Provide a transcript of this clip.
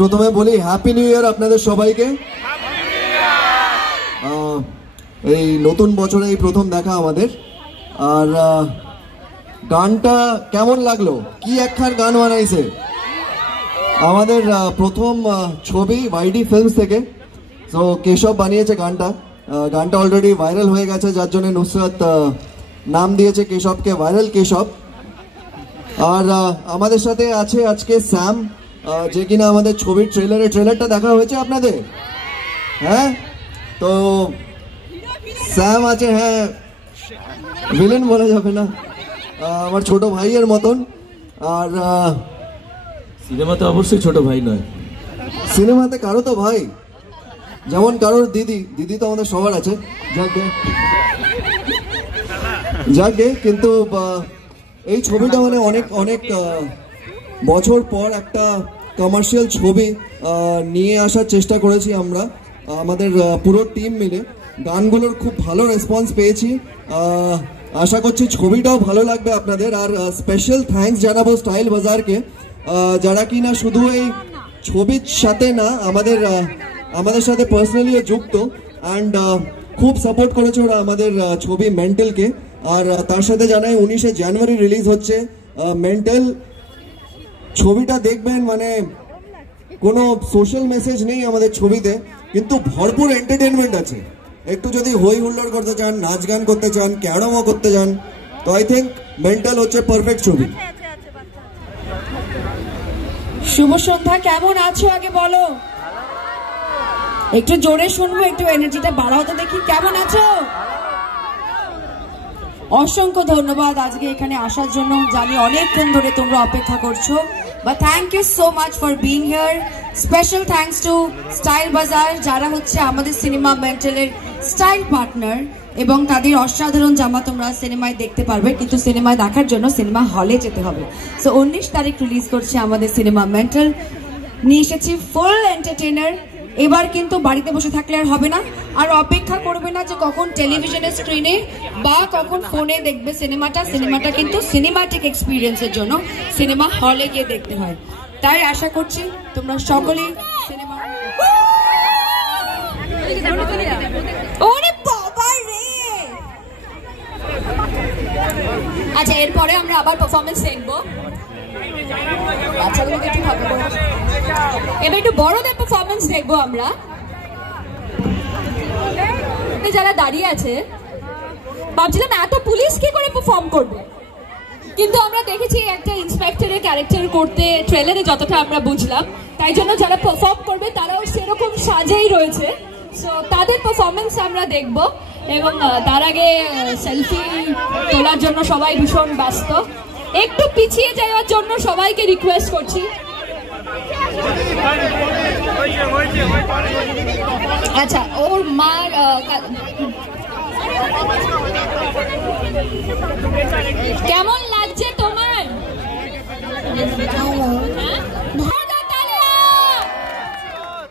প্রথমে বলি happy new year আপনাদের সবাইকে। এই নতুন বছরে এই প্রথম দেখা আমাদের। আর গানটা কেমন লাগলো? কি একখান গান বানাইছে আমাদের প্রথম ছবি ওয়াইডি ফিল্মস থেকে। তো কেশব বানিয়েছে গানটা। গানটা অলরেডি ভাইরাল হয়ে গেছে, যার জন্য নুসরাত নাম দিয়েছে কেশবকে ভাইরাল কেশব। আর আমাদের সাথে আছে আজকে স্যাম, যে কিনা আমাদের ছবির ট্রেলারটা দেখা হয়েছে আপনাদের? হ্যাঁ, তো স্যাম আছে। হ্যাঁ, ভিলেন বলা যাবে না, আমার ছোট ভাইয়ের মতন। আর সিনেমাতে অবশ্যই ছোট ভাই নয়, সিনেমাতে কারো তো ভাই, যেমন কারোর দিদি তো আমাদের সবার আছে। যাকে কিন্তু এই ছবিটা মানে অনেক বছর পর একটা কমার্শিয়াল ছবি নিয়ে আসার চেষ্টা করেছি আমরা, আমাদের পুরো টিম মিলে। গানগুলোর খুব ভালো রেসপন্স পেয়েছি, আশা করছি ছবিটাও ভালো লাগবে আপনাদের। আর স্পেশাল থ্যাঙ্কস জানাবো স্টাইল বাজারকে, যারা কিনা শুধু এই ছবির সাথে না আমাদের সাথে পার্সোনালিও যুক্ত, অ্যান্ড খুব সাপোর্ট করেছে ওরা আমাদের ছবি মেন্টালকে। আর তার সাথে জানাই 19শে জানুয়ারি রিলিজ হচ্ছে মেন্টাল। ছবিটা দেখবেন, মানে কোনো সোশ্যাল মেসেজ নেই আমাদের ছবিতে, কিন্তু ভরপুর এন্টারটেনমেন্ট আছে। একটু যদি হই হুল্লোড় করতে চান, নাচ গান করতে চান, ক্যারমও করতে চান, তো আই থিঙ্ক মেন্টাল হচ্ছে পারফেক্ট ছবি। শুভ সন্ধ্যা, কেমন আছো আগে বলো? একটু জোরে শুনবো, একটু এনার্জিটা বাড়াও তো দেখি। কেমন আছো? অসংখ্য ধন্যবাদ আজকে এখানে আসার জন্য। জানি অনেকক্ষণ ধরে তোমরা অপেক্ষা করছো, but thank you so much for being here. Special thanks to Style Bazaar, যারা হচ্ছে আমাদের সিনেমা মেন্টালের স্টাইল পার্টনার, এবং তাদের অসাধারণ জামা তোমরা সিনেমায় দেখতে পারবে, কিন্তু সিনেমায় দেখার জন্য সিনেমা হলে যেতে হবে। সো 19 তারিখ রিলিজ করছে আমাদের সিনেমা মেন্টাল। নিয়ে এসেছি ফুল এন্টারটেইনার। এবার কিন্তু বাড়িতে বসে থাকলে আর হবে না, আর অপেক্ষা করবে না যে কখন টেলিভিশনের স্ক্রিনে বা কখন ফোনে দেখবে সিনেমাটা। সিনেমাটা কিন্তু সিনেমাটিক এক্সপিরিয়েন্সের জন্য সিনেমা হলে গিয়ে দেখতে হয়। তাই আশা করছি তোমরা সকলেই সিনেমা। ওরে বাবা রে! আচ্ছা, এরপরে আমরা আবার পারফরমেন্স দেখবো। বাচ্চাগুলোকে একটু ভালো করে, এবার একটু বড়দের পারফরমেন্স দেখবো আমরা। যারা দাঁড়িয়ে আছে ভাবছিলাম এত পুলিশ কি করে পারফর্ম করবে, কিন্তু আমরা দেখেছি একটা ইন্সপেক্টরের ক্যারেক্টার করতে ট্রেলারে যতটা আমরা বুঝলাম, তাই জন্য যারা পারফর্ম করবে তারাও সেরকম সাজেই রয়েছে। সো তাদের পারফরমেন্স আমরা দেখব, এবং তার আগে সেলফি তোলার জন্য সবাই ভীষণ ব্যস্ত। একটু পিছিয়ে যাওয়ার জন্য সবাইকে রিকোয়েস্ট করছি। আচ্ছা, ওর মার কেমন